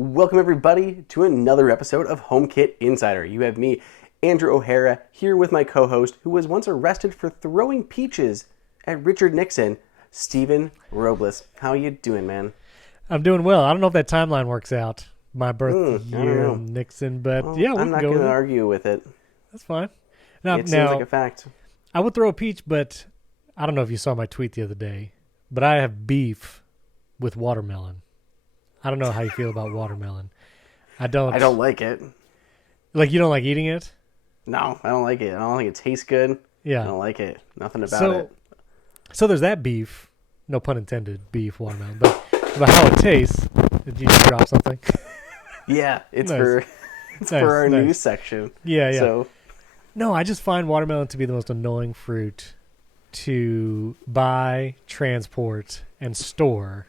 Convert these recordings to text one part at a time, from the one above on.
Welcome everybody to another episode of HomeKit Insider. You have me, Andrew O'Hara, here with my co-host who was once arrested for throwing peaches at Richard Nixon, Stephen Robles. How you doing, man? I'm doing well. I don't know if that timeline works out, my birth year, Nixon, but well, yeah, I'm not going to argue with it. That's fine. It seems like a fact. I would throw a peach, but I don't know if you saw my tweet the other day, but I have beef with watermelon. I don't know how you feel about watermelon. I don't like it. Like, you don't like eating it? No, I don't like it. I don't think it tastes good. Yeah. I don't like it. Nothing about it. So there's that beef, no pun intended, beef, watermelon, but about how it tastes. Did you just drop something? Yeah, it's Nice. for our news section. Yeah. So No, I just find watermelon to be the most annoying fruit to buy, transport, and store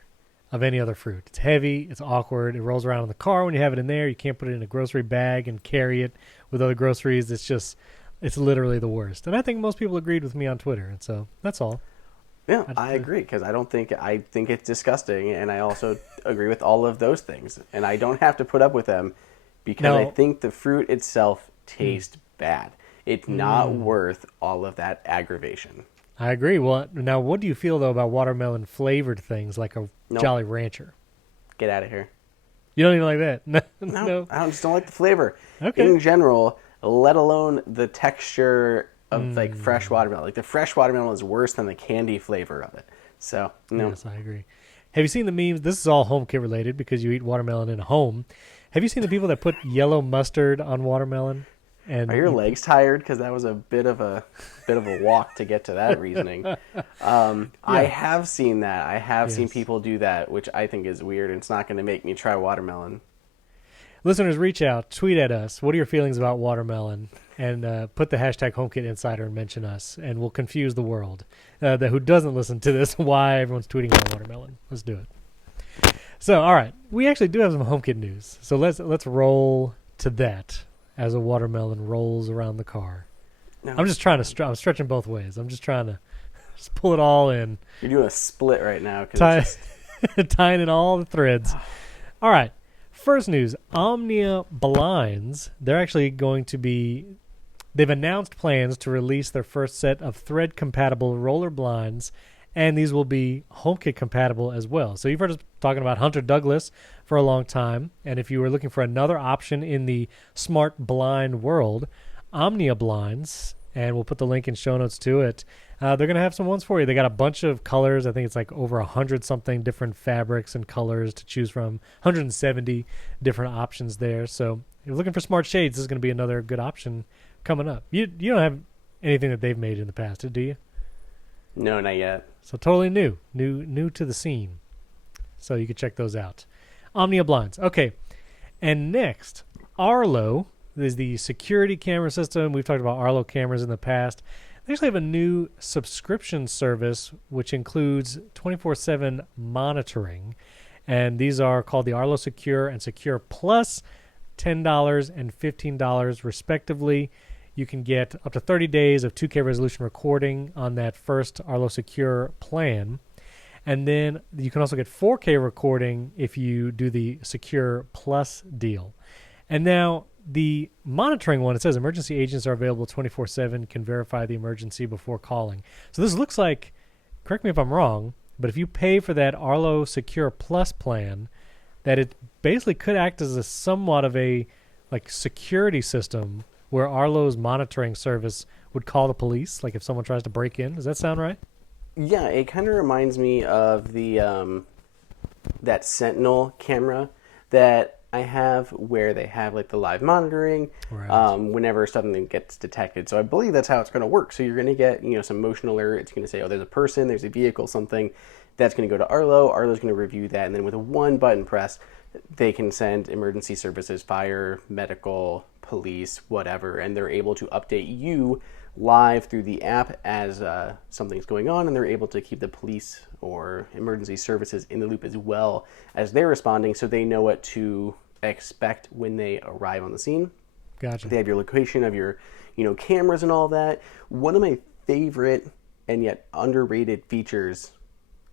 of any other fruit. It's heavy, it's awkward, it rolls around in the car when you have it in there. You can't put it in a grocery bag and carry it with other groceries. It's literally the worst. And I think most people agreed with me on Twitter, and so that's all. yeah, I agree because I think it's disgusting, and I also agree with all of those things, and I don't have to put up with them because I think the fruit itself tastes bad. It's not worth all of that aggravation. I agree. Well, now, what do you feel, though, about watermelon-flavored things like a Jolly Rancher? Get out of here. You don't even like that? No. I just don't like the flavor. Okay. In general, let alone the texture of like fresh watermelon. Like the fresh watermelon is worse than the candy flavor of it. So, no. Yes, I agree. Have you seen the memes? This is all HomeKit related because you eat watermelon in a home. Have you seen the people that put yellow mustard on watermelon? And Are your legs tired? Because that was a bit of a walk to get to that reasoning. I have seen that. I have seen people do that, which I think is weird. And it's not going to make me try watermelon. Listeners, reach out, tweet at us. What are your feelings about watermelon? And put the hashtag HomeKit Insider and mention us, and we'll confuse the world who doesn't listen to this why everyone's tweeting about watermelon. Let's do it. So, all right, we actually do have some HomeKit news. So let's roll to that as a watermelon rolls around the car. No. I'm just trying to I'm stretching both ways. I'm just trying to just pull it all in. You're doing a split right now. Tying in all the threads. All right. First news, OmniaBlinds, they've announced plans to release their first set of Thread-compatible roller blinds, and these will be HomeKit compatible as well. So you've heard us talking about Hunter Douglas for a long time, and if you were looking for another option in the smart blind world, OmniaBlinds, and we'll put the link in show notes to it, they're going to have some ones for you. They got a bunch of colors. I think it's like over 100-something different fabrics and colors to choose from, 170 different options there. So if you're looking for smart shades, this is going to be another good option coming up. You don't have anything that they've made in the past, do you? No, not yet. So totally new to the scene. So you can check those out. OmniaBlinds. Okay. And next, Arlo is the security camera system. We've talked about Arlo cameras in the past. They actually have a new subscription service which includes 24/7 monitoring. And these are called the Arlo Secure and Secure Plus, $10 and $15 respectively. You can get up to 30 days of 2K resolution recording on that first Arlo Secure plan. And then you can also get 4K recording if you do the Secure Plus deal. And now the monitoring one, it says emergency agents are available 24/7, can verify the emergency before calling. So this looks like, correct me if I'm wrong, but if you pay for that Arlo Secure Plus plan, that it basically could act as a somewhat of a like security system where Arlo's monitoring service would call the police, like if someone tries to break in. Does that sound right? Yeah, it kind of reminds me of the that Sentinel camera that I have, where they have like the live monitoring whenever something gets detected. So I believe that's how it's going to work. So you're going to get some motion alert. It's going to say, oh, there's a person, there's a vehicle, something. That's going to go to Arlo. Arlo's going to review that, and then with one button press, they can send emergency services, fire, medical, police, whatever, and they're able to update you live through the app as something's going on, and they're able to keep the police or emergency services in the loop as well as they're responding, so they know what to expect when they arrive on the scene. Gotcha. They have your location of your cameras and all that. One of my favorite and yet underrated features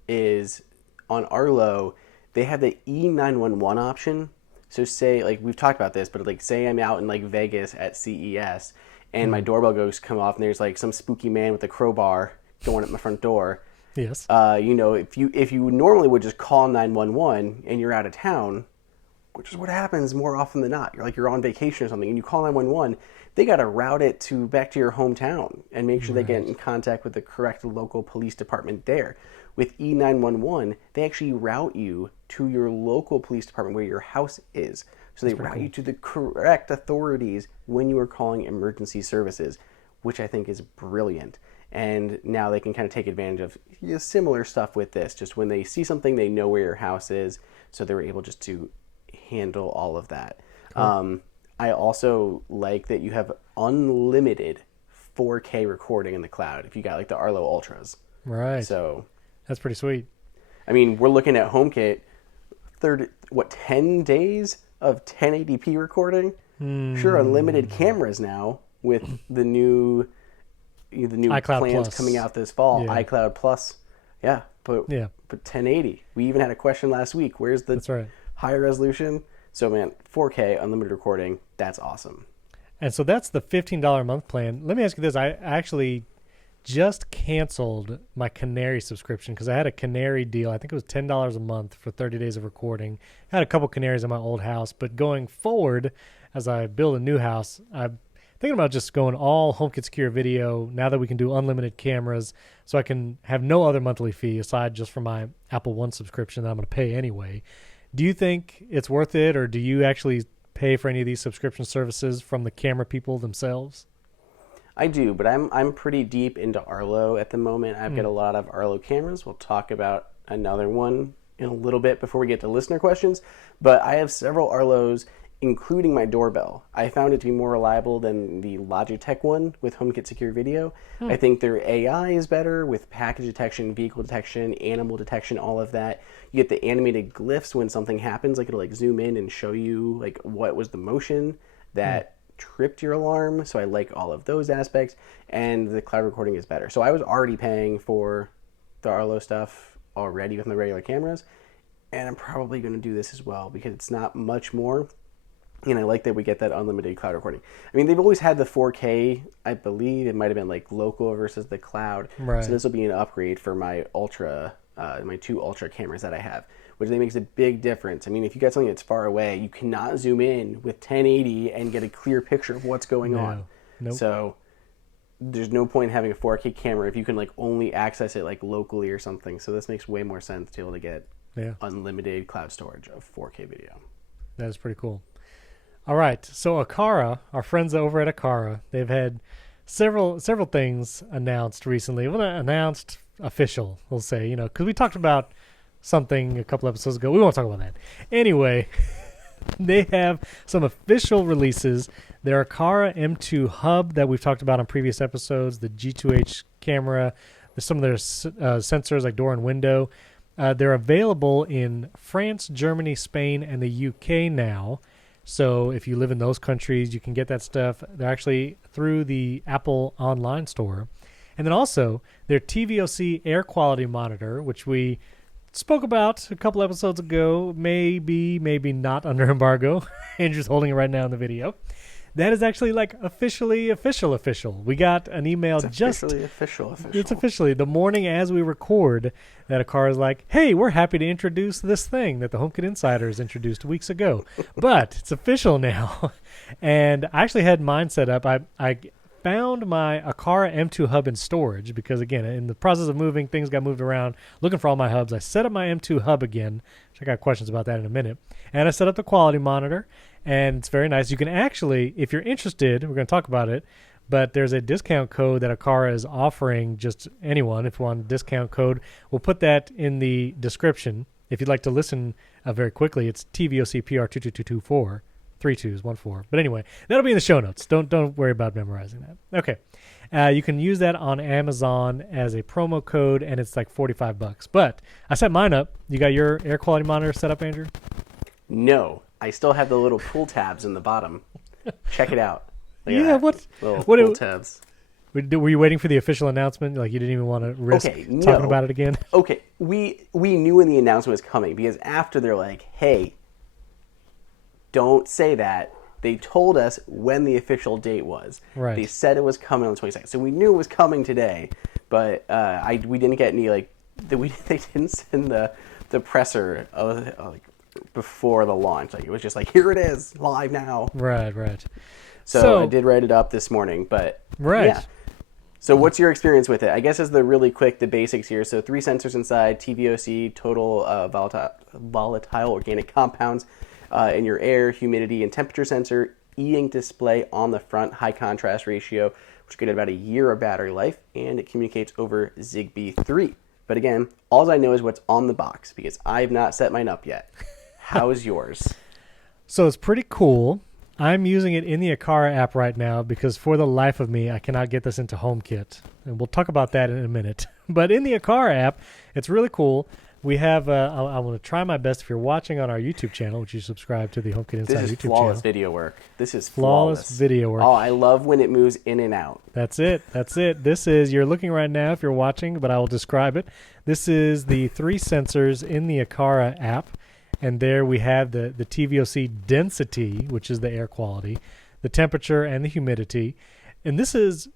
is on Arlo, they have the E911 option. So say, like, we've talked about this, but like say I'm out in like Vegas at CES and my doorbell goes come off and there's like some spooky man with a crowbar going at my front door. Yes. If you normally would just call 911 and you're out of town, which is what happens more often than not. You're on vacation or something and you call 911, they got to route it back to your hometown and make sure they get in contact with the correct local police department there. With E911, they actually route you to your local police department where your house is. So they route you to the correct authorities when you are calling emergency services, which I think is brilliant. And now they can kind of take advantage of similar stuff with this. Just when they see something, they know where your house is. So they're able just to handle all of that. Cool. I also like that you have unlimited 4K recording in the cloud if you got like the Arlo Ultras. Right. So that's pretty sweet. I mean, we're looking at HomeKit, 10 days of 1080p recording? Sure, unlimited cameras now with the new iCloud plans Plus coming out this fall. Yeah. iCloud Plus. Yeah, but 1080. We even had a question last week. Where's the higher resolution? So, man, 4K, unlimited recording, that's awesome. And so that's the $15 a month plan. Let me ask you this. I actually just canceled my Canary subscription because I had a Canary deal. I think it was $10 a month for 30 days of recording. I had a couple Canaries in my old house, but going forward, as I build a new house, I'm thinking about just going all HomeKit Secure Video now that we can do unlimited cameras, so I can have no other monthly fee aside just from my Apple One subscription that I'm going to pay anyway. Do you think it's worth it, or do you actually pay for any of these subscription services from the camera people themselves? I do, but I'm pretty deep into Arlo at the moment. I've got a lot of Arlo cameras. We'll talk about another one in a little bit before we get to listener questions. But I have several Arlos, including my doorbell. I found it to be more reliable than the Logitech one with HomeKit Secure Video. I think their AI is better with package detection, vehicle detection, animal detection, all of that. You get the animated glyphs when something happens, like it'll like zoom in and show you like what was the motion that tripped your alarm. So I like all of those aspects, and the cloud recording is better. So I was already paying for the Arlo stuff already with my regular cameras, and I'm probably going to do this as well because it's not much more. And I like that we get that unlimited cloud recording. I mean, they've always had the 4K. I believe it might have been like local versus the cloud. Right. So this will be an upgrade for my my two Ultra cameras that I have, which makes a big difference. I mean, if you got something that's far away, you cannot zoom in with 1080 and get a clear picture of what's going on. Nope. So there's no point in having a 4K camera if you can like only access it like locally or something. So this makes way more sense to be able to get unlimited cloud storage of 4K video. That is pretty cool. All right, so Aqara, our friends over at Aqara, they've had several things announced recently. Well, not announced, official, we'll say, because we talked about something a couple episodes ago. We won't talk about that. Anyway, they have some official releases. Their Aqara M2 hub that we've talked about on previous episodes, the G2H camera, some of their sensors like door and window. They're available in France, Germany, Spain, and the UK now. So if you live in those countries, you can get that stuff. They're actually through the Apple online store. And then also their TVOC air quality monitor, which we spoke about a couple episodes ago, maybe not under embargo. Andrew's holding it right now in the video. That is actually like officially official. We got an email official. It's officially the morning as we record that Aqara is like, hey, we're happy to introduce this thing that the HomeKit Insider has introduced weeks ago. But it's official now. And I actually had mine set up. I found my Aqara M2 hub in storage because, again, in the process of moving, things got moved around. Looking for all my hubs, I set up my M2 hub again, which I got questions about that in a minute. And I set up the quality monitor, and it's very nice. You can actually, if you're interested, we're going to talk about it, but there's a discount code that Aqara is offering just anyone. If you want a discount code, we'll put that in the description. If you'd like to listen very quickly, it's TVOCPR22224. 3214. But anyway, that'll be in the show notes. Don't worry about memorizing that. Okay. You can use that on Amazon as a promo code, and it's like $45. But I set mine up. You got your air quality monitor set up, Andrew? No. I still have the little pull tabs in the bottom. Check it out. What pull tabs. Were you waiting for the official announcement? Like you didn't even want to risk talking about it again? Okay. We knew when the announcement was coming because after they're like, hey, don't say that. They told us when the official date was. Right. They said it was coming on the 22nd. So we knew it was coming today, but we didn't get any, like, they didn't send the presser before the launch. Like, it was just like, here it is, live now. Right. So I did write it up this morning, but yeah. So what's your experience with it? I guess as the basics here. So 3 sensors inside, TVOC, total volatile organic compounds in your air, humidity, and temperature sensor, e-ink display on the front, high contrast ratio, which could get about a year of battery life, and it communicates over Zigbee 3. But again, all I know is what's on the box because I've not set mine up yet. How's yours? So it's pretty cool. I'm using it in the Aqara app right now because for the life of me, I cannot get this into HomeKit. And we'll talk about that in a minute. But in the Aqara app, it's really cool. We have, I want to try my best if you're watching on our YouTube channel, which you subscribe to the HomeKit Insider YouTube channel. This is flawless video work. This is flawless video work. Oh, I love when it moves in and out. That's it. This is, you're looking right now if you're watching, but I will describe it. This is the 3 sensors in the Aqara app. And there we have the TVOC density, which is the air quality, the temperature, and the humidity. And this is,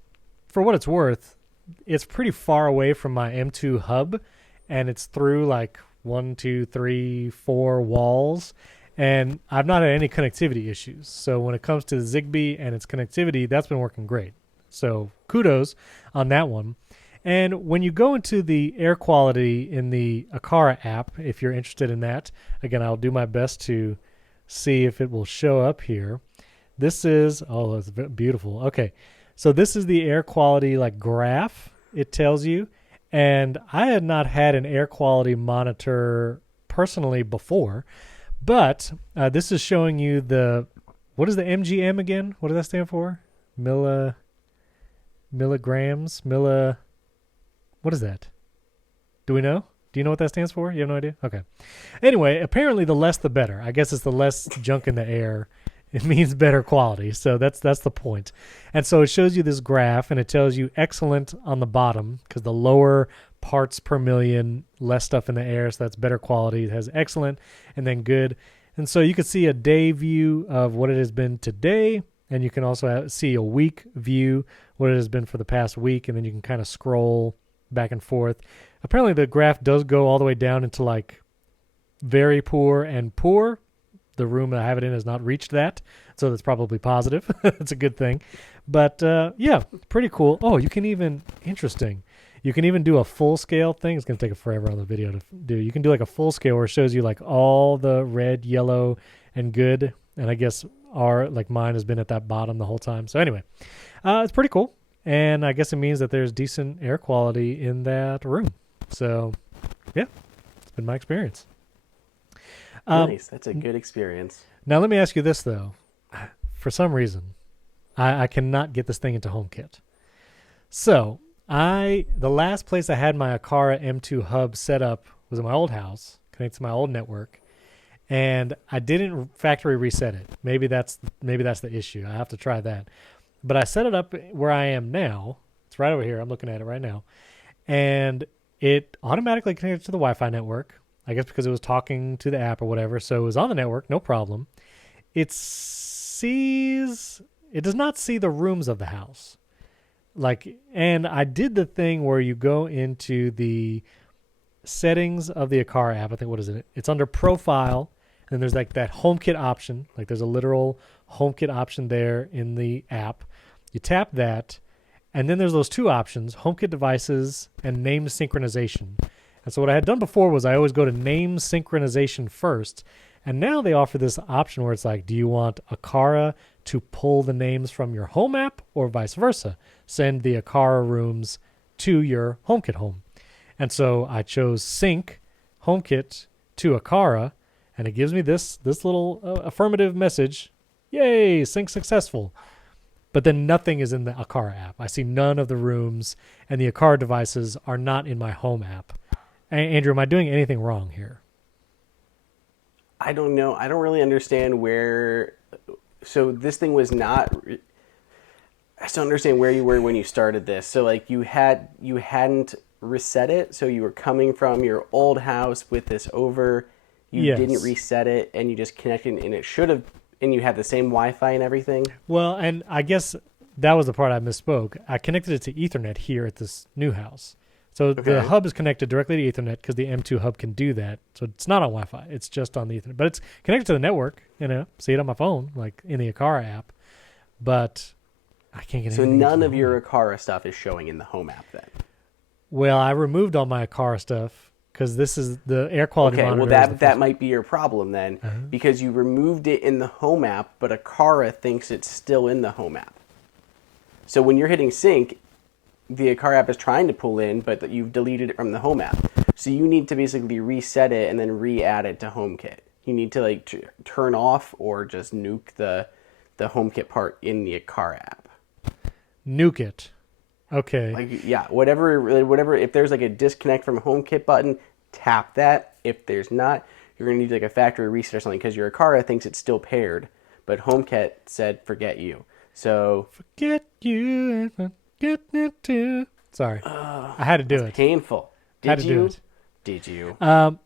for what it's worth, it's pretty far away from my M2 hub, and it's through like 1, 2, 3, 4 walls. And I've not had any connectivity issues. So when it comes to Zigbee and its connectivity, that's been working great. So kudos on that one. And when you go into the air quality in the Aqara app, if you're interested in that, again, I'll do my best to see if it will show up here. This is, oh, that's beautiful. Okay, so this is the air quality like graph, it tells you. And I had not had an air quality monitor personally before, but this is showing you what is the MGM again? What does that stand for? Milligrams? What is that? Do we know? Do you know what that stands for? You have no idea? Okay. Anyway, apparently the less the better. I guess it's the less junk in the air. It means better quality. So that's the point. And so it shows you this graph, and it tells you excellent on the bottom because the lower parts per million, less stuff in the air, so that's better quality. It has excellent and then good. And so you can see a day view of what it has been today, and you can also see a week view, what it has been for the past week, and then you can kind of scroll back and forth. Apparently the graph does go all the way down into like very poor and poor. The room that I have it in has not reached that, so that's probably positive. It's a good thing. But yeah, pretty cool. Oh, you can even, interesting. You can even do a full scale thing. It's going to take forever on the video to do. You can do like a full scale where it shows you like all the red, yellow, and good. And I guess mine has been at that bottom the whole time. So anyway, it's pretty cool. And I guess it means that there's decent air quality in that room. So, yeah, it's been my experience. Nice. That's a good experience. Now, let me ask you this, though. For some reason, I cannot get this thing into HomeKit. So, the last place I had my Aqara M2 hub set up was in my old house, connected to my old network. And I didn't factory reset it. Maybe that's the issue. I have to try that. But I set it up where I am now. It's right over here. I'm looking at it right now. And it automatically connected to the Wi-Fi network, I guess because it was talking to the app or whatever. So it was on the network, no problem. It does not see the rooms of the house. And I did the thing where you go into the settings of the Aqara app. I think, what is it? It's under profile. And then there's like that HomeKit option. Like there's a literal HomeKit option there in the app. You tap that, and then there's those 2 options, HomeKit devices and name synchronization. And so what I had done before was I always go to name synchronization first, and now they offer this option where it's like, do you want Aqara to pull the names from your home app or vice versa? Send the Aqara rooms to your HomeKit home. And so I chose sync HomeKit to Aqara, and it gives me this little affirmative message. Yay, sync successful. But then nothing is in the Aqara app. I see none of the rooms, and the Aqara devices are not in my home app. Andrew, am I doing anything wrong here? I don't know. I don't really understand where. So this thing was not. I still don't understand where you were when you started this. So like you hadn't reset it. So you were coming from your old house with this over. You Yes. didn't reset it, and you just connected, and it should have And you had the same Wi-Fi and everything? Well, and I guess that was the part I misspoke. I connected it to Ethernet here at this new house. So the hub is connected directly to Ethernet because the M2 hub can do that. So it's not on Wi-Fi. It's just on the Ethernet. But it's connected to the network. See it on my phone, like in the Aqara app. But I can't get anything. So none of your Aqara stuff is showing in the Home app then? Well, I removed all my Aqara stuff because this is the air quality monitor. Okay, well that might be your problem then, because you removed it in the Home app, but Aqara thinks it's still in the Home app. So when you're hitting sync, the Aqara app is trying to pull in, but you've deleted it from the Home app. So you need to basically reset it and then re-add it to HomeKit. You need to turn off or just nuke the HomeKit part in the Aqara app. Nuke it. Okay. Whatever. If there's a disconnect from HomeKit button, tap that. If there's not, you're going to need a factory reset or something because your Aqara thinks it's still paired, but HomeKit said forget you. So forget you and forget it too. Sorry, I had to do it. Painful. Did you?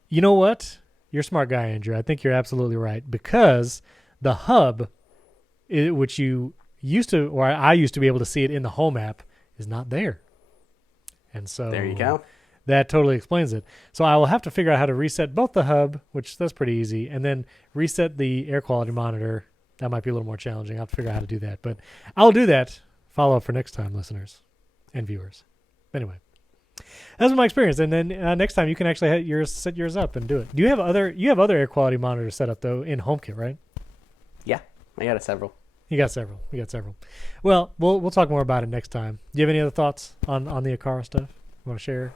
You know what? You're a smart guy, Andrew. I think you're absolutely right because the hub, which you used to, or I used to be able to see it in the Home app, is not there. And so there you go. That totally explains it. So I will have to figure out how to reset both the hub, which that's pretty easy, and then reset the air quality monitor. That might be a little more challenging. I'll have to figure out how to do that. But I'll do that. Follow up for next time, listeners and viewers. Anyway, that's my experience. And then next time you can actually set yours up and do it. Do you have other air quality monitors set up though in HomeKit, right? Yeah, I got several. You got several. Well, we'll talk more about it next time. Do you have any other thoughts on the Aqara stuff? You want to share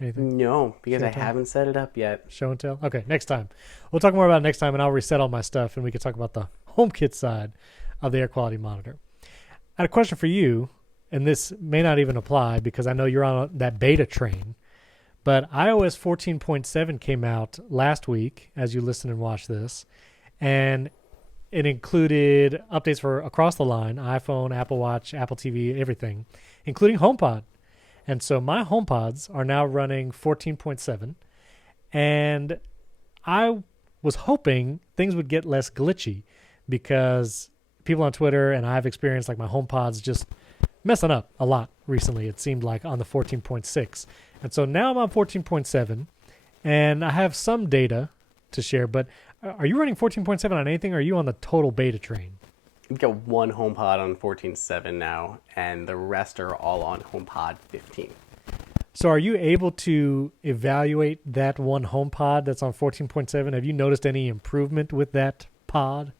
anything? No, because I haven't set it up yet. Show and tell? Okay, next time. We'll talk more about it next time, and I'll reset all my stuff, and we can talk about the HomeKit side of the air quality monitor. I had a question for you, and this may not even apply because I know you're on that beta train, but iOS 14.7 came out last week as you listen and watch this, and it included updates for across the line, iPhone, Apple Watch, Apple TV, everything, including HomePod. And so my HomePods are now running 14.7, and I was hoping things would get less glitchy because people on Twitter and I've experienced my HomePods just messing up a lot recently, it seemed like, on the 14.6. And so now I'm on 14.7, and I have some data to share, but are you running 14.7 on anything, or are you on the total beta train? We've got one HomePod on 14.7 now, and the rest are all on HomePod 15. So are you able to evaluate that one HomePod that's on 14.7? Have you noticed any improvement with that pod?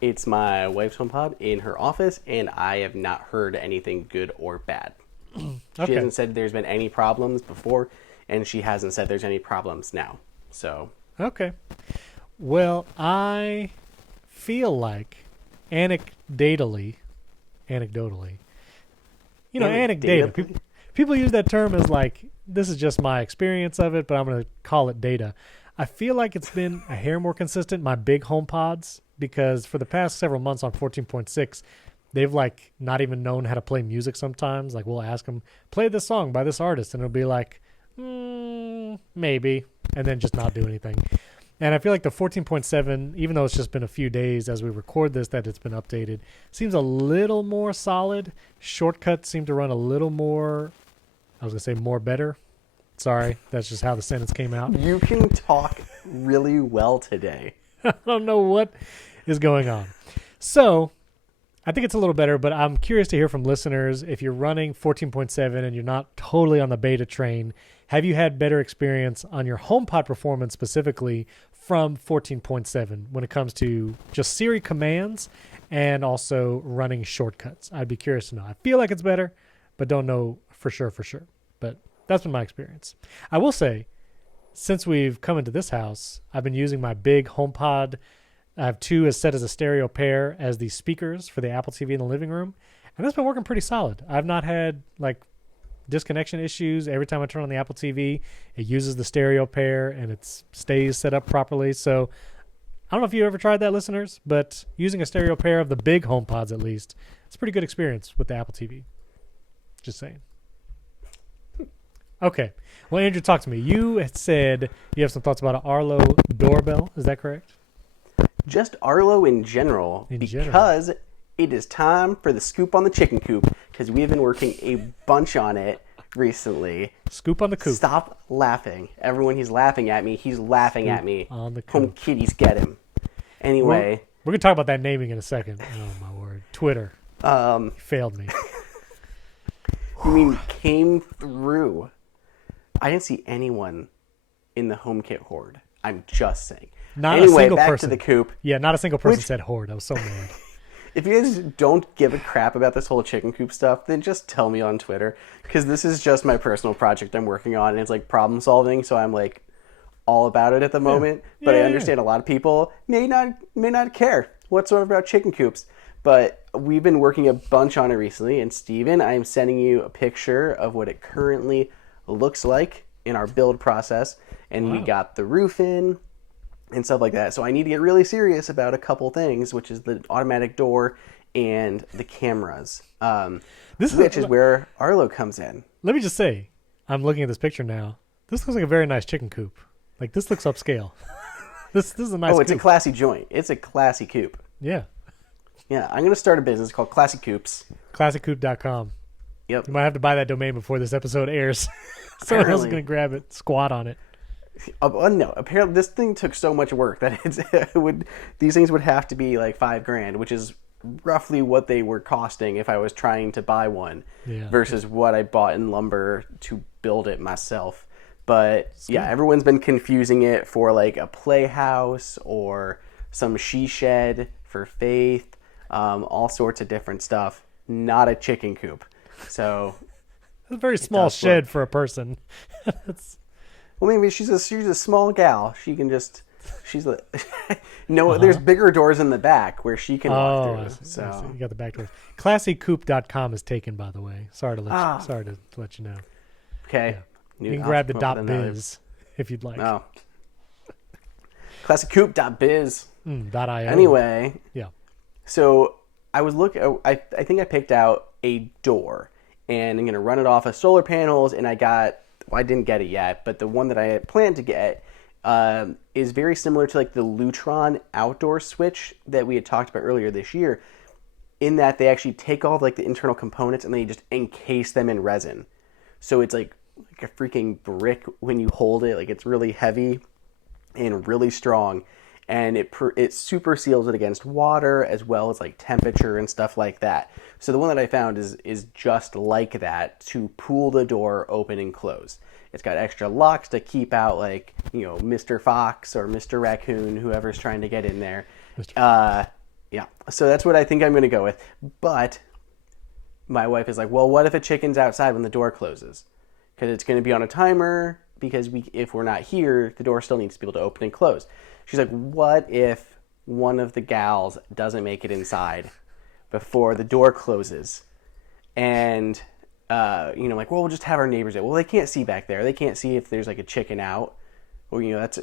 It's my wife's HomePod in her office, and I have not heard anything good or bad. Okay. She hasn't said there's been any problems before, and she hasn't said there's any problems now. So okay. Well, I feel like anecdotally, people use that term as this is just my experience of it, but I'm going to call it data. I feel like it's been a hair more consistent, my big HomePods, because for the past several months on 14.6, they've not even known how to play music sometimes. We'll ask them, play this song by this artist, and it'll be maybe, and then just not do anything. And I feel like the 14.7, even though it's just been a few days as we record this that it's been updated, seems a little more solid. Shortcuts seem to run a little more, I was going to say more better. Sorry, that's just how the sentence came out. You can talk really well today. I don't know what is going on. So I think it's a little better, but I'm curious to hear from listeners. If you're running 14.7 and you're not totally on the beta train, have you had better experience on your HomePod performance specifically from 14.7 when it comes to just Siri commands and also running shortcuts? I'd be curious to know. I feel like it's better, but don't know for sure. But that's been my experience. I will say, since we've come into this house, I've been using my big HomePod. I have two as set as a stereo pair as the speakers for the Apple TV in the living room, and that's been working pretty solid. I've not had disconnection issues. Every time I turn on the Apple TV, it uses the stereo pair and it stays set up properly. So I don't know if you ever tried that, listeners, but using a stereo pair of the big HomePods, at least, it's a pretty good experience with the Apple TV. Just saying. Okay. Well, Andrew, talk to me. You had said you have some thoughts about an Arlo doorbell. Is that correct? just Arlo in general, because it is time for the scoop on the chicken coop, because we have been working a bunch on it recently. Scoop on the coop. Stop laughing. Everyone, he's laughing at me. He's laughing at me. On the coop. Home kitties, get him. Anyway. We're going to talk about that naming in a second. Oh, my word. Twitter. Failed me. You mean came through? I didn't see anyone in the HomeKit horde. I'm just saying. Not a single back person. To the coop. Yeah, not a single person said horde. I was so mad. If you guys don't give a crap about this whole chicken coop stuff, then just tell me on Twitter. Because this is just my personal project I'm working on. And it's like problem solving. So I'm like all about it at the moment. But I understand a lot of people may not care whatsoever about chicken coops. But we've been working a bunch on it recently. And Steven, I'm sending you a picture of what it currently looks like in our build process. And we got the roof in and stuff like that. So I need to get really serious about a couple things, which is the automatic door and the cameras, which is where Arlo comes in. Let me just say, I'm looking at this picture now. This looks like a very nice chicken coop. Like, this looks upscale. This is a nice coop. It's a classy joint. It's a classy coop. Yeah. Yeah, I'm going to start a business called Classy Coops. ClassyCoop.com. Yep. You might have to buy that domain before this episode airs. Someone else is going to grab it, squat on it. No, apparently this thing took so much work that these things would have to be like $5,000, which is roughly what they were costing if I was trying to buy one versus what I bought in lumber to build it myself. But everyone's been confusing it for like a playhouse or some she shed for Faith, all sorts of different stuff. Not a chicken coop. So it's a very small shed for a person. Well, maybe she's a small gal. She can just there's bigger doors in the back where she can walk through. So you got the back doors. ClassyCoop.com is taken, by the way. Sorry to let you know. Okay. Yeah. You can grab the .biz if you'd like. Oh. ClassyCoop.biz. .io. Anyway. Yeah. So I was I think I picked out a door, and I'm going to run it off of solar panels, and I didn't get it yet, but the one that I had planned to get is very similar to like the Lutron outdoor switch that we had talked about earlier this year, in that they actually take all of like the internal components and they just encase them in resin. So it's like a freaking brick when you hold it. Like, it's really heavy and really strong, and it super seals it against water as well as like temperature and stuff like that. So the one that I found is just like that to pull the door open and close. It's got extra locks to keep out like, Mr. Fox or Mr. Raccoon, whoever's trying to get in there. Yeah. So that's what I think I'm going to go with. But my wife is like, well, what if a chicken's outside when the door closes? Because it's going to be on a timer, because if we're not here, the door still needs to be able to open and close. She's like, what if one of the gals doesn't make it inside before the door closes? And, like, well, we'll just have our neighbors there. Well, they can't see back there. They can't see if there's like a chicken out, or, that's,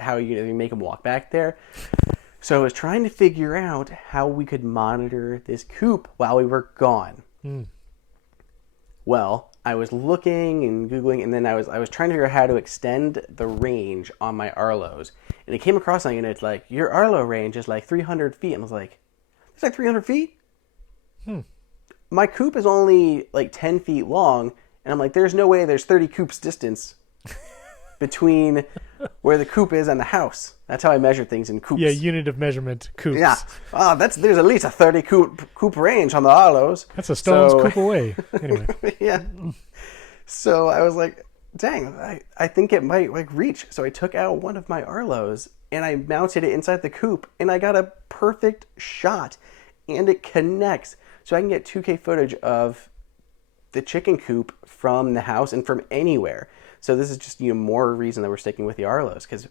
how you make them walk back there. So I was trying to figure out how we could monitor this coop while we were gone. Well, I was looking and Googling, and then I was trying to figure out how to extend the range on my Arlos. And I came across something, and it's like, your Arlo range is like 300 feet. And I was like, it's like 300 feet? My coop is only like 10 feet long. And I'm like, there's no way there's 30 coops distance between where the coop is and the house. That's how I measure things in coops. Yeah, unit of measurement, coops. Yeah. There's at least a 30 coop range on the Arlos. That's a stone's coop away. Anyway. Yeah. So I was like, dang, I think it might like reach. So I took out one of my Arlos and I mounted it inside the coop, and I got a perfect shot, and it connects. So I can get 2K footage of the chicken coop from the house and from anywhere. So this is just more reason that we're sticking with the Arlos, because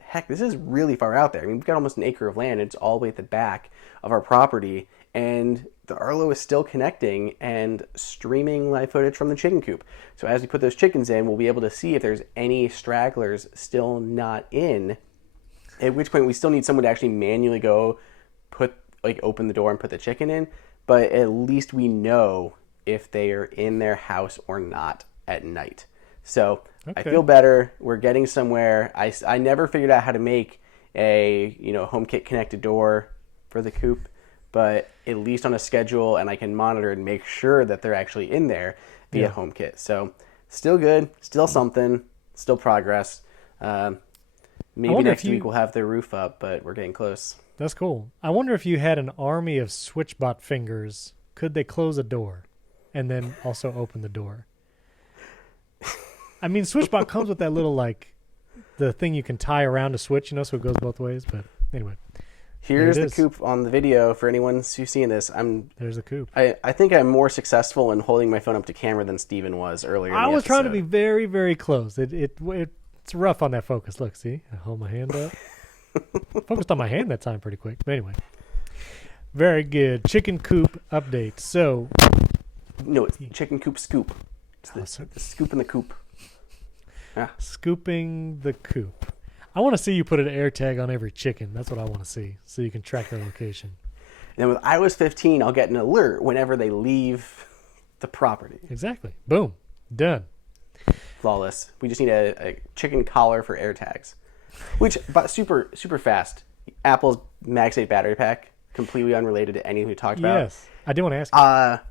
heck, this is really far out there. I mean, we've got almost an acre of land. And it's all the way at the back of our property, and the Arlo is still connecting and streaming live footage from the chicken coop. So as we put those chickens in, we'll be able to see if there's any stragglers still not in, at which point we still need someone to actually manually go open the door and put the chicken in. But at least we know if they are in their house or not at night. So okay. I feel better. We're getting somewhere. I never figured out how to make a HomeKit connected door for the coop, but at least on a schedule, and I can monitor and make sure that they're actually in there via HomeKit. So still good, still something, still progress. Maybe next week we'll have the roof up, but we're getting close. That's cool. I wonder if you had an army of SwitchBot fingers, could they close a door and then also open the door? I mean, SwitchBot comes with that little, like, the thing you can tie around a switch, so it goes both ways. But anyway. Here's the coop on the video for anyone who's seeing this. There's the coop. I think I'm more successful in holding my phone up to camera than Steven was earlier in the I was episode. trying to be very, very close. It's rough on that focus. Look, see? I hold my hand up. Focused on my hand that time pretty quick. But anyway. Very good. Chicken coop update. So. No, it's chicken coop scoop. It's the scoop in the coop. Yeah. Scooping the coop. I want to see you put an air tag on every chicken. That's what I want to see, so you can track their location. And with iOS 15, I'll get an alert whenever they leave the property. Exactly. Boom. Done. Flawless. We just need a chicken collar for air tags, which, but super fast. Apple's MagSafe battery pack, completely unrelated to anything we talked about. Yes. I do want to ask you.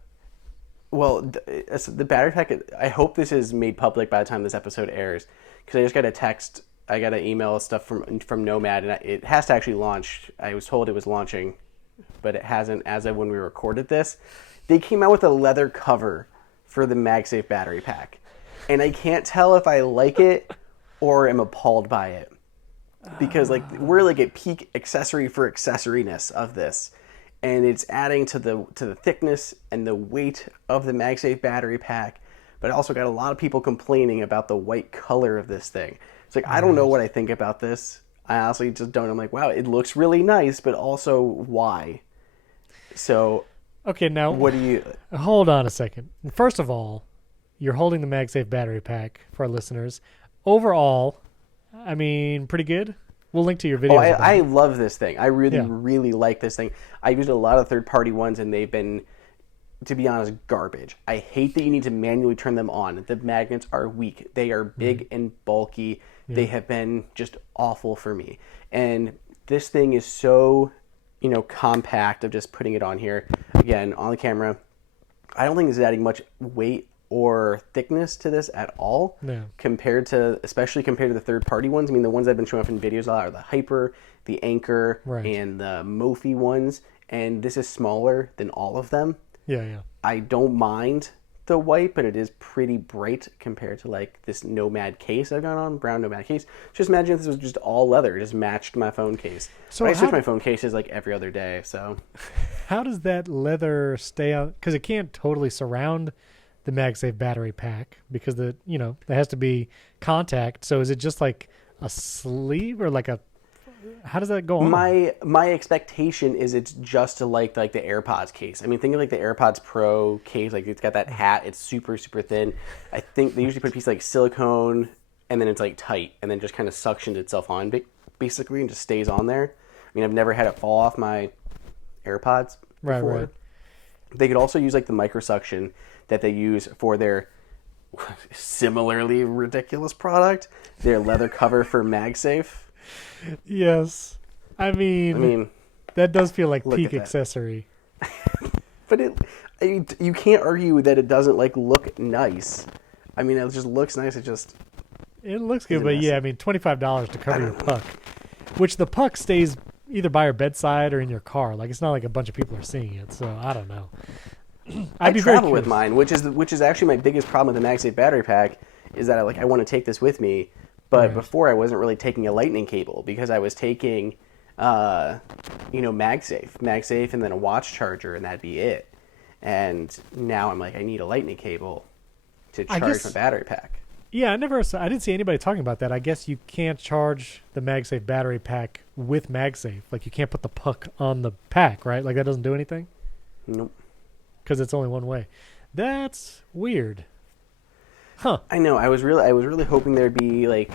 Well, the battery pack, I hope this is made public by the time this episode airs, because I just got a text, I got an email stuff from Nomad, and it has to actually launch. I was told it was launching, but it hasn't as of when we recorded this. They came out with a leather cover for the MagSafe battery pack, and I can't tell if I like it or am appalled by it, because we're like at peak accessory for accessoriness of this. And it's adding to the thickness and the weight of the MagSafe battery pack. But I also got a lot of people complaining about the white color of this thing. It's like, I don't know what I think about this. I honestly just don't. I'm like, wow, it looks really nice, but also why? So, okay, now, what do you... Hold on a second. First of all, you're holding the MagSafe battery pack for our listeners. Overall, I mean, pretty good. We'll link to your videos. Oh, I love this thing. I really like this thing. I used a lot of third-party ones, and they've been, to be honest, garbage. I hate that you need to manually turn them on. The magnets are weak. They are big and bulky. Yeah. They have been just awful for me. And this thing is so, compact of just putting it on here. Again, on the camera. I don't think it's adding much weight or thickness to this at all, especially compared to the third-party ones. I mean, the ones I've been showing up in videos a lot are the Hyper, the Anchor, and the Mophie ones, and this is smaller than all of them. Yeah. I don't mind the white, but it is pretty bright compared to like this Nomad case I've got on, brown Nomad case. Just imagine if this was just all leather. It just matched my phone case. So I switch my phone cases like every other day, so. How does that leather stay out? Because it can't totally surround the MagSafe battery pack, because there has to be contact. So is it just like a sleeve or how does that go on? My expectation is it's just like the AirPods case. I mean, think of like the AirPods Pro case. Like it's got that hat. It's super thin. I think they usually put a piece of like silicone, and then it's like tight, and then just kind of suctions itself on basically, and just stays on there. I mean, I've never had it fall off my AirPods before. Right. They could also use like the microsuction that they use for their similarly ridiculous product, their leather cover for MagSafe. Yes. I mean that does feel like peak accessory. But you can't argue that it doesn't look nice. I mean, it just looks nice. It looks good, but yeah, I mean, $25 to cover your puck, which the puck stays either by your bedside or in your car. Like, it's not like a bunch of people are seeing it, so I don't know. I travel with mine, which is actually my biggest problem with the MagSafe battery pack, is that I want to take this with me, but before I wasn't really taking a lightning cable, because I was taking, MagSafe, and then a watch charger, and that'd be it. And now I'm like, I need a lightning cable to charge my battery pack. Yeah, I didn't see anybody talking about that. I guess you can't charge the MagSafe battery pack with MagSafe. Like, you can't put the puck on the pack, right? Like, that doesn't do anything? Nope. Because it's only one way. That's weird. Huh. I know. I was really hoping there'd be like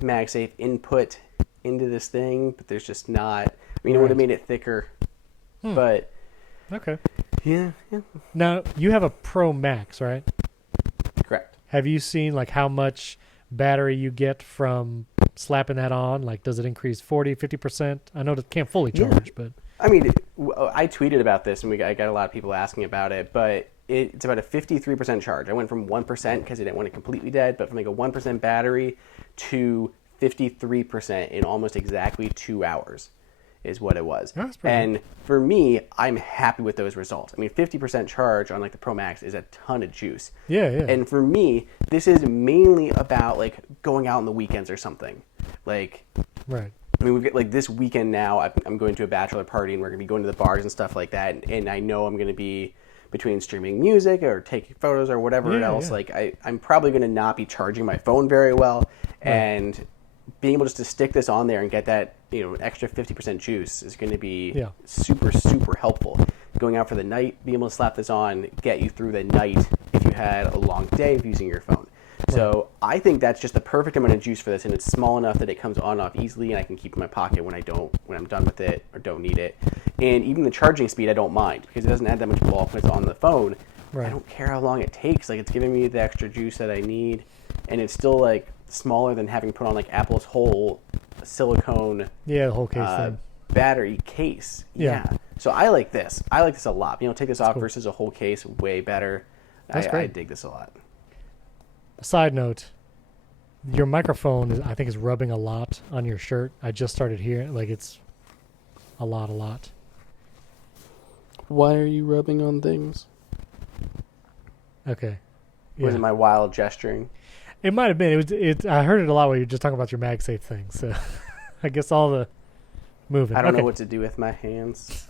MagSafe input into this thing, but there's just not. I mean, it would have made it thicker, but okay. Yeah. Now you have a Pro Max, right? Correct. Have you seen like how much battery you get from slapping that on? Like, does it increase 40, 50%? I know it can't fully charge, but I mean, I tweeted about this, and I got a lot of people asking about it, but it's about a 53% charge. I went from 1% because I didn't want it completely dead, but from like a 1% battery to 53% in almost exactly 2 hours is what it was. That's pretty And for me, I'm happy with those results. I mean, 50% charge on like the Pro Max is a ton of juice. yeah. And for me, this is mainly about like going out on the weekends or something. Like, Right. I mean, we've got like this weekend now, I'm going to a bachelor party and we're going to be going to the bars and stuff like that. And I know I'm going to be between streaming music or taking photos or whatever else. Like I'm probably going to not be charging my phone very well. Right. And being able just to stick this on there and get that, an extra 50% juice is going to be super, super helpful. Going out for the night, being able to slap this on, get you through the night if you had a long day of using your phone. So I think that's just the perfect amount of juice for this, and it's small enough that it comes on and off easily, and I can keep it in my pocket when I'm done with it or don't need it. And even the charging speed, I don't mind because it doesn't add that much bulk when it's on the phone. Right. I don't care how long it takes. Like, it's giving me the extra juice that I need, and it's still like smaller than having put on like Apple's whole silicone Yeah, the whole case thing. battery case. Yeah. So I like this. I like this a lot. Take this off cool. versus a whole case, way better. That's I great. dig this a lot. Side note, your microphone, I think, is rubbing a lot on your shirt. I just started hearing, like, it's a lot. Why are you rubbing on things? Okay. Was it my wild gesturing? It might have been. I heard it a lot when you were just talking about your MagSafe thing. So I guess all the moving. I don't know what to do with my hands.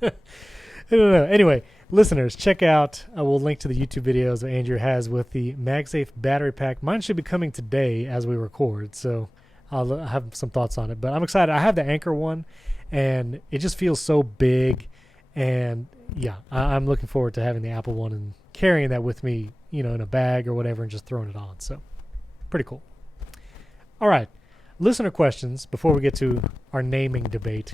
I don't know. Anyway, listeners, check out. I will link to the YouTube videos that Andrew has with the MagSafe battery pack. Mine should be coming today as we record, so I'll have some thoughts on it. But I'm excited. I have the Anchor one, and it just feels so big. And yeah, I'm looking forward to having the Apple one and carrying that with me, in a bag or whatever, and just throwing it on. So pretty cool. All right, listener questions before we get to our naming debate.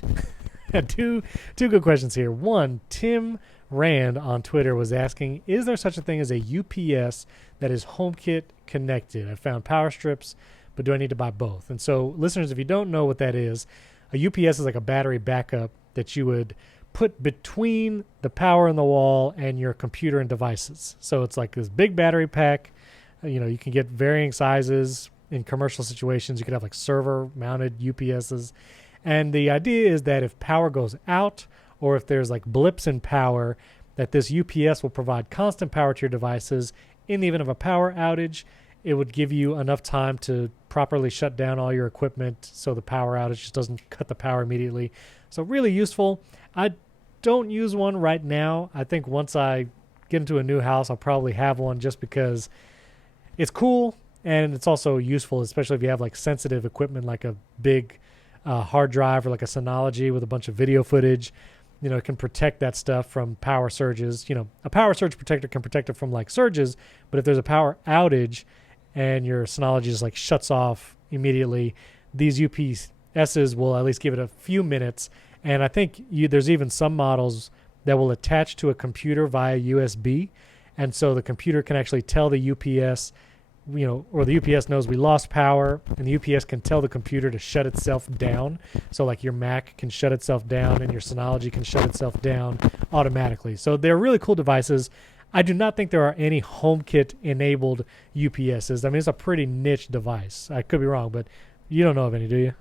two good questions here. One, Tim Rand on Twitter was asking, is there such a thing as a UPS that is HomeKit connected? I found power strips, but do I need to buy both? And so, listeners, if you don't know what that is, a UPS is like a battery backup that you would put between the power in the wall and your computer and devices. So it's like this big battery pack. You can get varying sizes in commercial situations. You could have like server mounted UPSs. And the idea is that if power goes out or if there's like blips in power, that this UPS will provide constant power to your devices. In the event of a power outage, it would give you enough time to properly shut down all your equipment so the power outage just doesn't cut the power immediately. So really useful. I don't use one right now. I think once I get into a new house, I'll probably have one just because it's cool and it's also useful, especially if you have like sensitive equipment like a big hard drive or like a Synology with a bunch of video footage. It can protect that stuff from power surges. A power surge protector can protect it from like surges, but if there's a power outage and your Synology just like shuts off immediately, these UPSs will at least give it a few minutes. And I think there's even some models that will attach to a computer via USB. And so the computer can actually tell the UPS, or the UPS knows we lost power, and the UPS can tell the computer to shut itself down. So like your Mac can shut itself down and your Synology can shut itself down automatically. So they're really cool devices. I do not think there are any HomeKit enabled UPSs. I mean, it's a pretty niche device. I could be wrong, but you don't know of any, do you?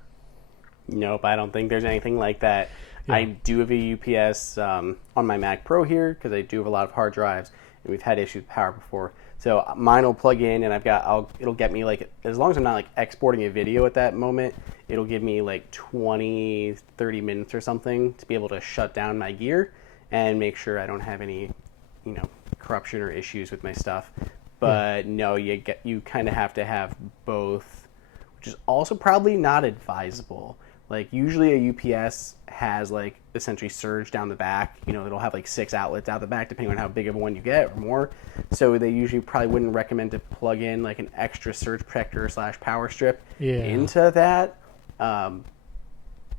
Nope, I don't think there's anything like that. Yeah. I do have a UPS on my Mac Pro here because I do have a lot of hard drives, and we've had issues with power before. So mine will plug in, and it'll get me like, as long as I'm not like exporting a video at that moment, it'll give me like 20, 30 minutes or something to be able to shut down my gear and make sure I don't have any, corruption or issues with my stuff. But no, you kind of have to have both, which is also probably not advisable. Like usually a UPS has like essentially surge down the back. It'll have like 6 outlets out the back depending on how big of a one you get or more. So they usually probably wouldn't recommend to plug in like an extra surge protector / power strip into that.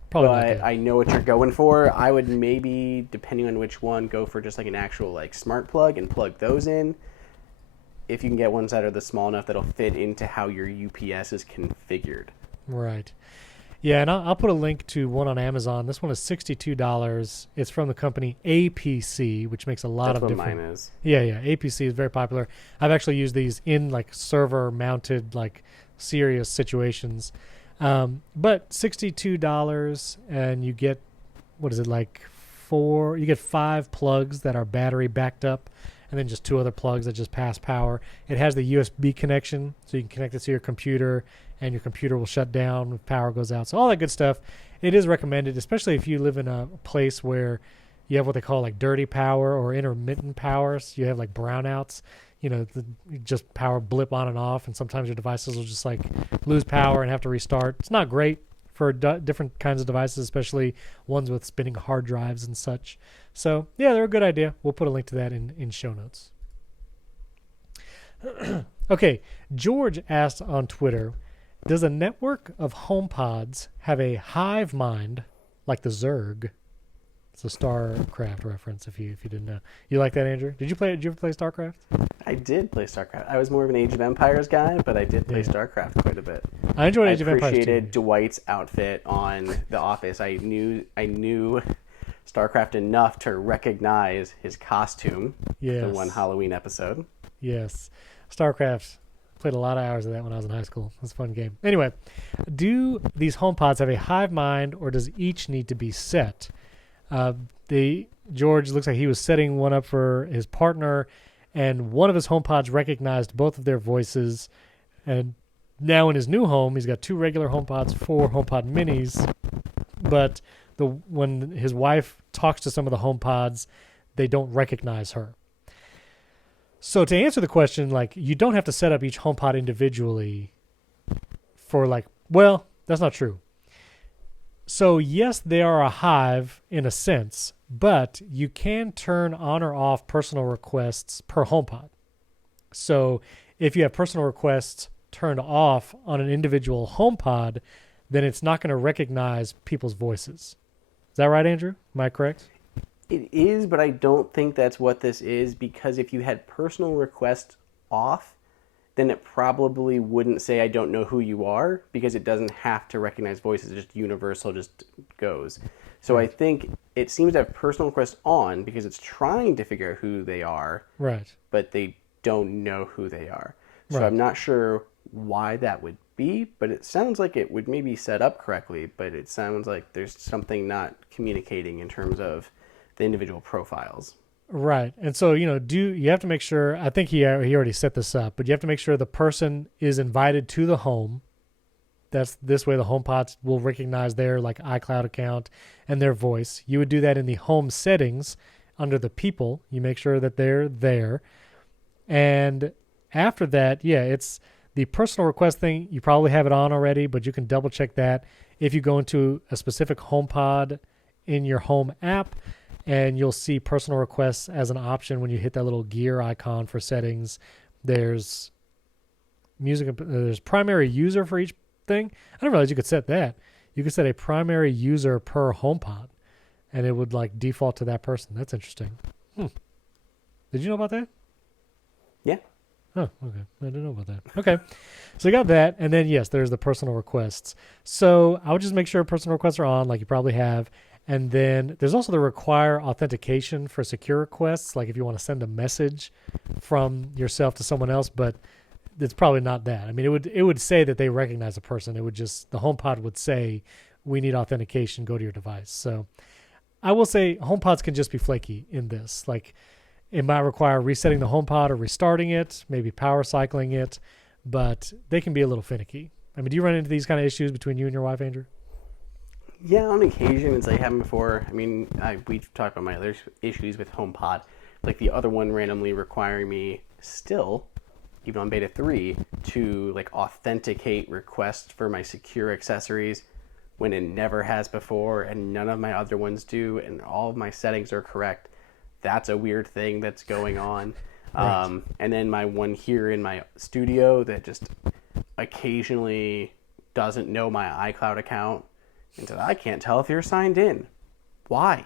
Probably but I know what you're going for. I would maybe, depending on which one, go for just like an actual like smart plug and plug those in. If you can get ones that are small enough that'll fit into how your UPS is configured. Right. Yeah, and I'll put a link to one on Amazon. This one is $62. It's from the company APC, which makes a lot That's of what different. mine is. Yeah, yeah. APC is very popular. I've actually used these in like server mounted, like serious situations. But $62, and you get, what is it, like you get 5 plugs that are battery backed up, and then just 2 other plugs that just pass power. It has the USB connection, so you can connect it to your computer, and your computer will shut down if power goes out. So all that good stuff. It is recommended, especially if you live in a place where you have what they call like dirty power or intermittent power. So you have like brownouts, just power blip on and off, and sometimes your devices will just like lose power and have to restart. It's not great for different kinds of devices, especially ones with spinning hard drives and such. So yeah, they're a good idea. We'll put a link to that in show notes. Okay, George asked on Twitter, does a network of HomePods have a hive mind like the Zerg? It's a StarCraft reference if you didn't know. You like that, Andrew? Did you ever play StarCraft? I did play StarCraft. I was more of an Age of Empires guy, but I did play StarCraft quite a bit. I enjoyed Age of Empires too. I appreciated Dwight's outfit on The Office. I knew StarCraft enough to recognize his costume. Yes. The one Halloween episode. Yes. StarCraft. Played a lot of hours of that when I was in high school. It was a fun game. Anyway, do these HomePods have a hive mind, or does each need to be set? George looks like he was setting one up for his partner, and one of his HomePods recognized both of their voices. And now in his new home, he's got 2 regular HomePods, 4 HomePod minis. But when his wife talks to some of the HomePods, they don't recognize her. So to answer the question, like, you don't have to set up each HomePod individually for that's not true. So yes, they are a hive in a sense, but you can turn on or off personal requests per HomePod. So if you have personal requests turned off on an individual HomePod, then it's not going to recognize people's voices. Is that right, Andrew? Am I correct? It is, but I don't think that's what this is, because if you had personal requests off, then it probably wouldn't say I don't know who you are, because it doesn't have to recognize voices. It's just universal, just goes. So I think it seems to have personal requests on because it's trying to figure out who they are, right? But they don't know who they are. So right. I'm not sure why that would be, but it sounds like it would maybe set up correctly, but it sounds like there's something not communicating in terms of the individual profiles. Right. And so, you have to make sure, I think he already set this up, but you have to make sure the person is invited to the home. This way the HomePods will recognize their like iCloud account and their voice. You would do that in the home settings under the people. You make sure that they're there. And after that, it's the personal request thing. You probably have it on already, but you can double check that if you go into a specific HomePod in your home app. And you'll see personal requests as an option when you hit that little gear icon for settings. There's there's primary user for each thing. I didn't realize you could set that. You could set a primary user per HomePod, and it would like default to that person. That's interesting. Did you know about that? Yeah. Oh, okay. I didn't know about that. Okay. So you got that, and then yes, there's the personal requests. So I would just make sure personal requests are on, like you probably have. And then there's also the require authentication for secure requests, like if you want to send a message from yourself to someone else, but it's probably not that. I mean, it would say that they recognize a person. It would just, the HomePod would say, we need authentication, go to your device. So I will say HomePods can just be flaky in this. Like it might require resetting the HomePod or restarting it, maybe power cycling it, but they can be a little finicky. I mean, do you run into these kind of issues between you and your wife, Andrew? Yeah, on occasion, it's like happened before. I mean, we've talked about my other issues with HomePod, like the other one randomly requiring me still, even on beta 3, to like authenticate requests for my secure accessories when it never has before, and none of my other ones do, and all of my settings are correct. That's a weird thing that's going on. Right. And then my one here in my studio that just occasionally doesn't know my iCloud account. And said, I can't tell if you're signed in. Why?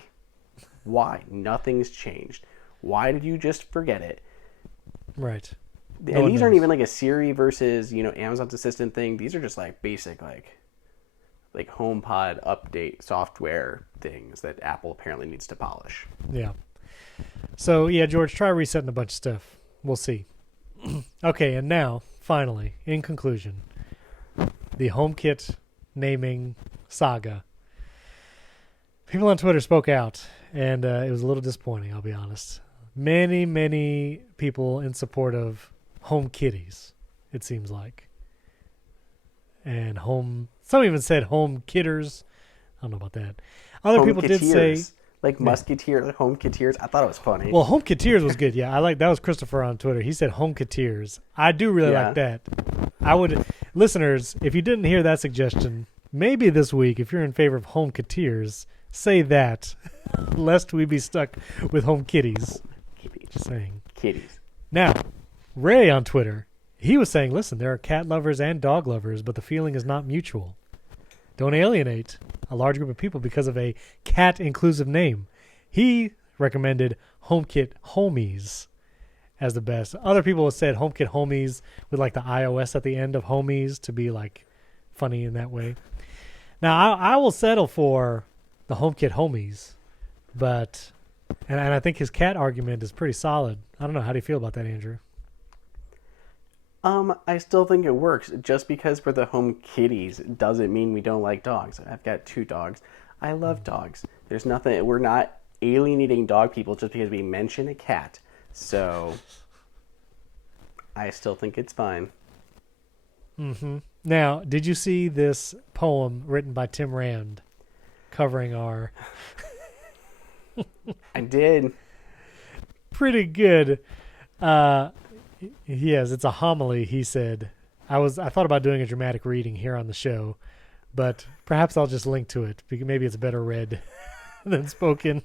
Nothing's changed. Why did you just forget it? Right. And these aren't even like a Siri versus, Amazon's assistant thing. These are just like basic, like like HomePod update software things that Apple apparently needs to polish. Yeah. So, yeah, George, try resetting a bunch of stuff. We'll see. Okay, and now, finally, in conclusion, the HomeKit naming saga. People on Twitter spoke out, and it was a little disappointing, I'll be honest. Many, many people in support of Home Kitties, it seems like. And some even said Home Kitters. I don't know about that. Other people did say... Like Musketeer, like HomeKiteers. I thought it was funny. Well, HomeKiteers was good. Yeah, that was Christopher on Twitter. He said HomeKiteers. I do really like that. Listeners, if you didn't hear that suggestion, maybe this week, if you're in favor of HomeKiteers, say that, lest we be stuck with Home Kitties. Just saying. Kitties. Now, Ray on Twitter, he was saying, listen, there are cat lovers and dog lovers, but the feeling is not mutual. Don't alienate a large group of people because of a cat-inclusive name. He recommended HomeKit Homies as the best. Other people have said HomeKit Homies with like the iOS at the end of Homies to be like funny in that way. Now, I will settle for the HomeKit Homies, but and I think his cat argument is pretty solid. I don't know. How do you feel about that, Andrew? I still think it works. Just because we're the Home Kitties doesn't mean we don't like dogs. I've got 2 dogs. I love dogs. There's nothing. We're not alienating dog people just because we mention a cat. So I still think it's fine. Mm-hmm. Now, did you see this poem written by Tim Rand covering our... I did. Pretty good. Yes, it's a homily, he said. I thought about doing a dramatic reading here on the show, but perhaps I'll just link to it. Maybe it's better read than spoken.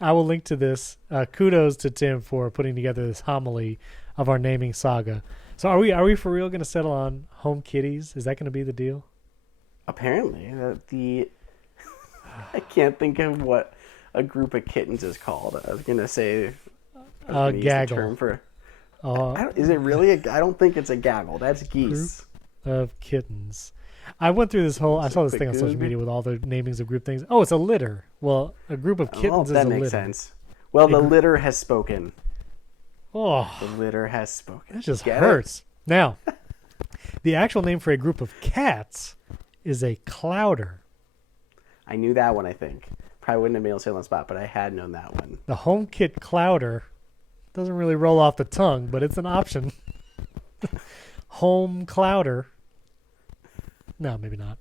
I will link to this. Kudos to Tim for putting together this homily of our naming saga. So are we for real going to settle on Home Kitties? Is that going to be the deal? Apparently. I can't think of what a group of kittens is called. I was going to say... gaggle. Term for... is it really I don't think it's a gaggle. That's geese. Group of kittens. I went through this whole... I saw this thing on social media with all the namings of group things. Oh, it's a litter. Well, a group of kittens is a litter. That makes sense. Well, the litter has spoken. Oh. The litter has spoken. That just hurts. Now, the actual name for a group of cats is a clouder. I knew that one, I think. Probably wouldn't have been able to say it on the spot, but I had known that one. The HomeKit clouder doesn't really roll off the tongue, but it's an option. Home clouder. No, maybe not.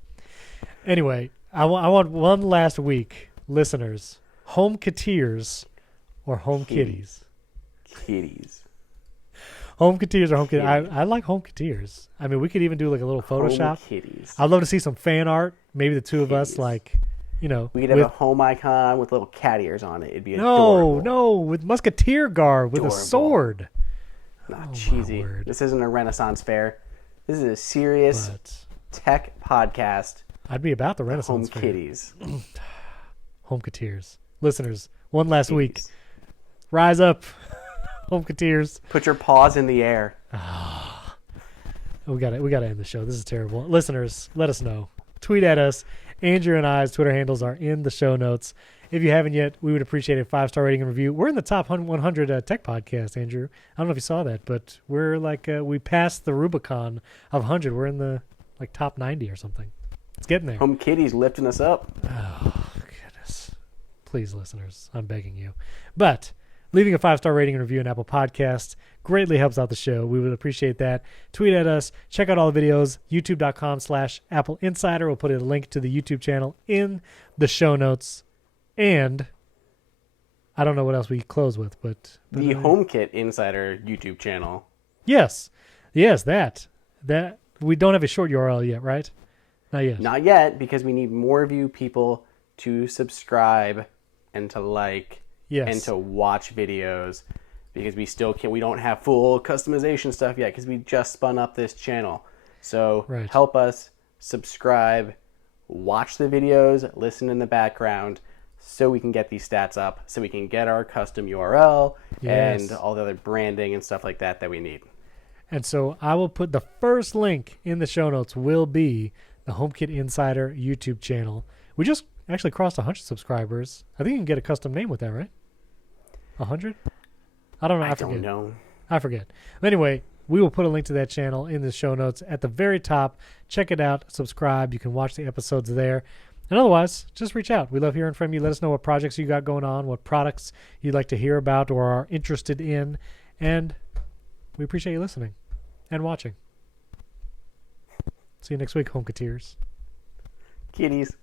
Anyway, I want one last week, listeners. Home Kiteers or Home Kitties? Kitties. Home Kiteers or Home Kitties? I like Home Kiteers. I mean, we could even do like a little Photoshop. Home Kitties. I'd love to see some fan art. Maybe the two of us, like, you know. We could have a home icon with little cat ears on it. It'd be adorable. No, with musketeer garb, with a sword. Not cheesy. This isn't a Renaissance fair. This is a serious tech podcast. I'd be about the Renaissance fair. Home Kitties. Home Kiteers. Listeners, one last week. Rise up, Home Kiteers. Put your paws in the air. We gotta end the show. This is terrible. Listeners, let us know. Tweet at us. Andrew and I's Twitter handles are in the show notes. If you haven't yet, we would appreciate a 5-star rating and review. We're in the top 100 tech podcast, Andrew. I don't know if you saw that, but we're like we passed the Rubicon of 100. We're in the like top 90 or something. It's getting there. Home Kitties lifting us up. Oh goodness! Please, listeners, I'm begging you. But leaving a 5-star rating and review in Apple Podcasts greatly helps out the show. We would appreciate that. Tweet at us. Check out all the videos. YouTube.com/Apple Insider. We'll put a link to the YouTube channel in the show notes. And I don't know what else we close with, but the HomeKit Insider YouTube channel. Yes, that we don't have a short URL yet, right? Not yet. Not yet, because we need more of you people to subscribe and to like and to watch videos, because we don't have full customization stuff yet, because we just spun up this channel. So help us subscribe, watch the videos, listen in the background, so we can get these stats up, so we can get our custom URL and all the other branding and stuff like that we need. And so I will put the first link in the show notes will be the HomeKit Insider YouTube channel. We just actually crossed 100 subscribers. I think you can get a custom name with that, right? 100? I don't know. I forget. don't know. I forget. But anyway, we will put a link to that channel in the show notes at the very top. Check it out. Subscribe. You can watch the episodes there. And otherwise, just reach out. We love hearing from you. Let us know what projects you got going on, what products you'd like to hear about or are interested in. And we appreciate you listening and watching. See you next week, HomeKiteers. Kitties.